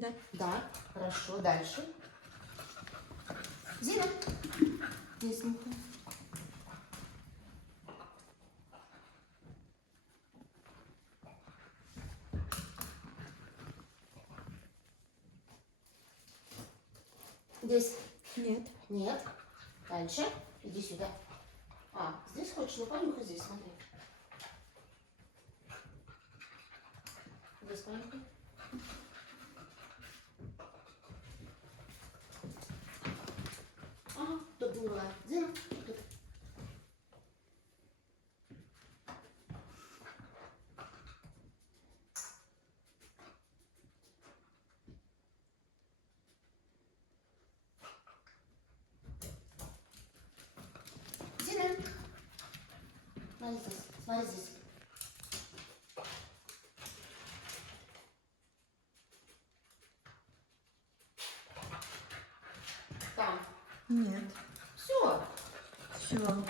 Да. Да, хорошо. Дальше. Зина. Ясненько. Здесь? Нет. Нет. Дальше. Иди сюда. А, здесь хочешь? Ну, понюхай здесь, смотри. Здесь понюхай. Ага, тут не была. Зина, тут. Зина. Смотри здесь. Смотри здесь. Там. Нет. Все. Все.